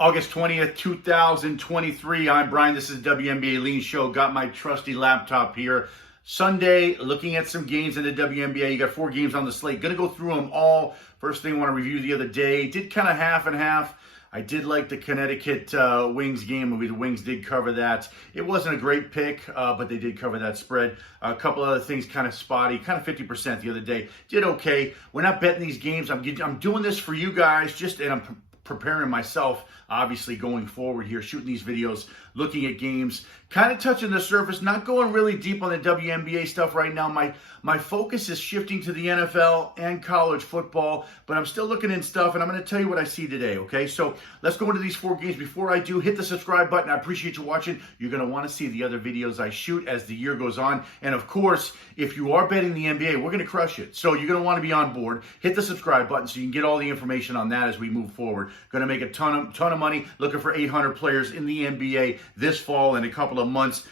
August 20th, 2023. I'm Brian. This is WNBA Lean Show. Got my trusty laptop here. Sunday, looking at some games in the WNBA. You got 4 games on the slate. Going to go through them all. First thing I want to review the other day. Did kind of half and half. I did like the Connecticut Wings game. The Wings did cover that. It wasn't a great pick, but they did cover that spread. A couple other things kind of spotty, kind of 50% the other day. Did okay. We're not betting these games. I'm doing this for you guys, and I'm preparing myself, obviously, going forward here, shooting these videos, looking at games, kind of touching the surface, not going really deep on the WNBA stuff right now. My focus is shifting to the NFL and college football, but I'm still looking in stuff, and I'm going to tell you what I see today, okay? So let's go into these 4 games. Before I do, hit the subscribe button. I appreciate you watching. You're going to want to see the other videos I shoot as the year goes on. And, of course, if you are betting the NBA, we're going to crush it. So you're going to want to be on board. Hit the subscribe button so you can get all the information on that as we move forward. Going to make a ton of money, looking for 800 players in the NBA this fall in a couple of months.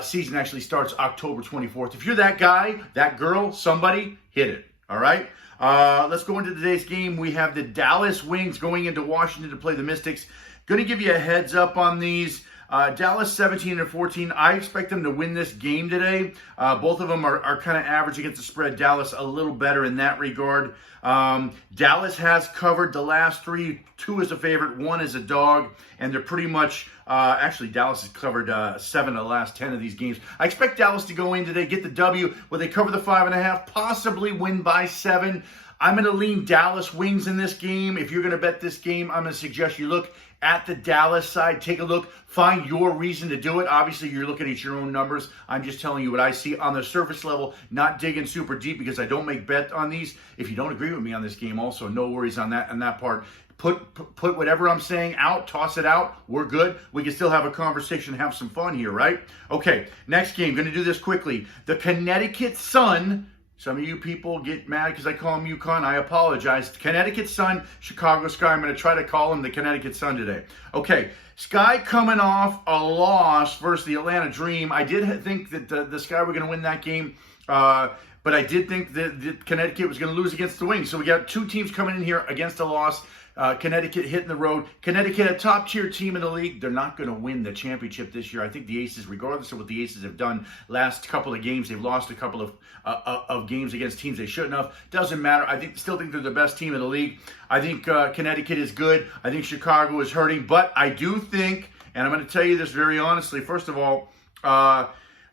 Season actually starts October 24th. If you're that guy, that girl, somebody, hit it. All right? Let's go into today's game. We have the Dallas Wings going into Washington to play the Mystics. Going to give you a heads up on these. Dallas 17-14. I expect them to win this game today. Both of them are kind of average against the spread. Dallas a little better in that regard. Dallas has covered the last 3. 2 is a favorite, 1 is a dog, and they're pretty much, actually Dallas has covered 7 of the last 10 of these games. I expect Dallas to go in today, get the W. Will they cover the 5.5? Possibly win by 7. I'm going to lean Dallas Wings in this game. If you're going to bet this game, I'm going to suggest you look at the Dallas side. Take a look. Find your reason to do it. Obviously, you're looking at your own numbers. I'm just telling you what I see on the surface level, not digging super deep because I don't make bets on these. If you don't agree with me on this game, also, no worries on that part. Put whatever I'm saying out, toss it out. We're good. We can still have a conversation, have some fun here, right? Okay, next game. Going to do this quickly. The Connecticut Sun. Some of you people get mad because I call them UConn. I apologize. Connecticut Sun, Chicago Sky. I'm going to try to call them the Connecticut Sun today. Okay, Sky coming off a loss versus the Atlanta Dream. I did think that the Sky were going to win that game, but I did think that Connecticut was going to lose against the Wings. So we got 2 teams coming in here against a loss. Connecticut hitting the road. Connecticut, a top-tier team in the league. They're not going to win the championship this year. I think the Aces, regardless of what the Aces have done last couple of games, they've lost a couple of games against teams they shouldn't have. Doesn't matter. Still think they're the best team in the league. I think Connecticut is good. I think Chicago is hurting. But I do think, and I'm going to tell you this very honestly, first of all,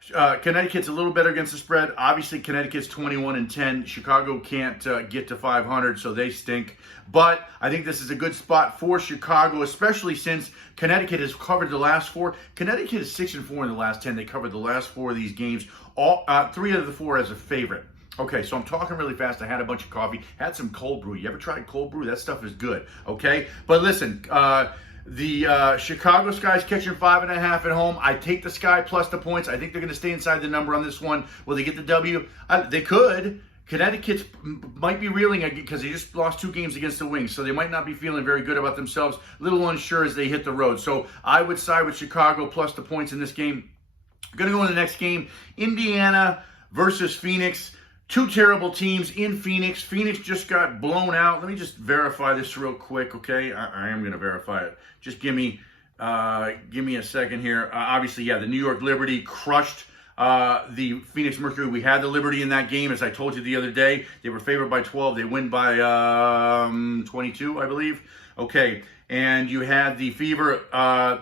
Connecticut's a little better against the spread. Obviously, Connecticut's 21-10. Chicago can't get to 500, so they stink. But I think this is a good spot for Chicago, especially since Connecticut has covered the last 4. Connecticut is 6-4 in the last 10. They covered the last 4 of these games. 3 of the 4 as a favorite. Okay, so I'm talking really fast. I had a bunch of coffee. Had some cold brew. You ever tried cold brew? That stuff is good. Okay, but listen. The Chicago Sky's catching 5.5 at home. I take the Sky plus the points. I think they're going to stay inside the number on this one. Will they get the W? They could. Connecticut might be reeling because they just lost 2 games against the Wings, so they might not be feeling very good about themselves. A little unsure as they hit the road. So I would side with Chicago plus the points in this game. Going to go into the next game. Indiana versus Phoenix. 2 terrible teams in Phoenix. Phoenix just got blown out. Let me just verify this real quick, okay? I am going to verify it. Just give me a second here. Obviously, yeah, the New York Liberty crushed the Phoenix Mercury. We had the Liberty in that game, as I told you the other day. They were favored by 12. They win by 22, I believe. Okay, and you had the Fever.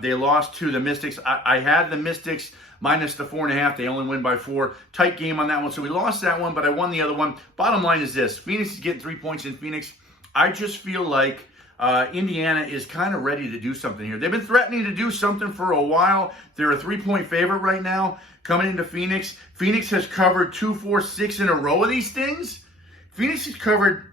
They lost to the Mystics. I had the Mystics minus the 4.5. They only win by 4. Tight game on that one. So we lost that one, but I won the other one. Bottom line is this. Phoenix is getting 3 points in Phoenix. I just feel like Indiana is kind of ready to do something here. They've been threatening to do something for a while. They're a 3-point favorite right now coming into Phoenix. Phoenix has covered 2, 4, 6 in a row of these things. Phoenix has covered,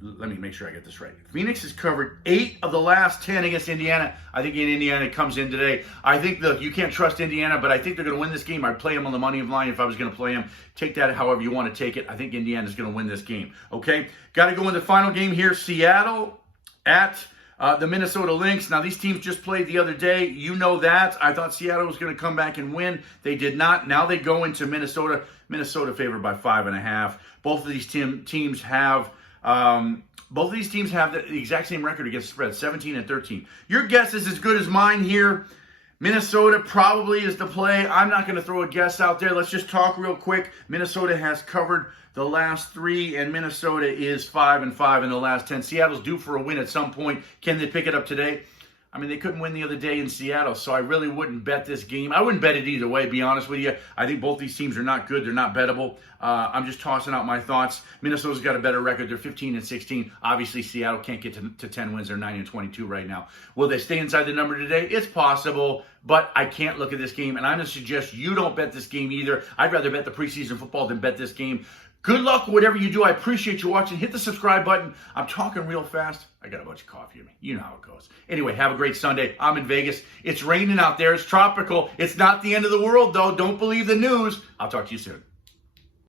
let me make sure I get this right. Phoenix has covered 8 of the last 10 against Indiana. I think Indiana comes in today. I think you can't trust Indiana, but I think they're going to win this game. I'd play them on the money line if I was going to play them. Take that however you want to take it. I think Indiana's going to win this game. Okay? Got to go in the final game here. Seattle at the Minnesota Lynx. Now, these teams just played the other day. You know that. I thought Seattle was going to come back and win. They did not. Now they go into Minnesota. Minnesota favored by 5.5. Both of these teams have Both of these teams have the exact same record against the spread, 17-13. Your guess is as good as mine here. Minnesota probably is the play. I'm not going to throw a guess out there. Let's just talk real quick. Minnesota has covered the last 3, and Minnesota is 5-5 in the last 10. Seattle's due for a win at some point. Can they pick it up today? I mean, they couldn't win the other day in Seattle, so I really wouldn't bet this game. I wouldn't bet it either way, to be honest with you. I think both these teams are not good. They're not bettable. I'm just tossing out my thoughts. Minnesota's got a better record. They're 15-16. Obviously, Seattle can't get to 10 wins. They're 9-22 right now. Will they stay inside the number today? It's possible, but I can't look at this game, and I'm going to suggest you don't bet this game either. I'd rather bet the preseason football than bet this game. Good luck, whatever you do. I appreciate you watching. Hit the subscribe button. I'm talking real fast. I got a bunch of coffee in me. You know how it goes. Anyway, have a great Sunday. I'm in Vegas. It's raining out there. It's tropical. It's not the end of the world, though. Don't believe the news. I'll talk to you soon.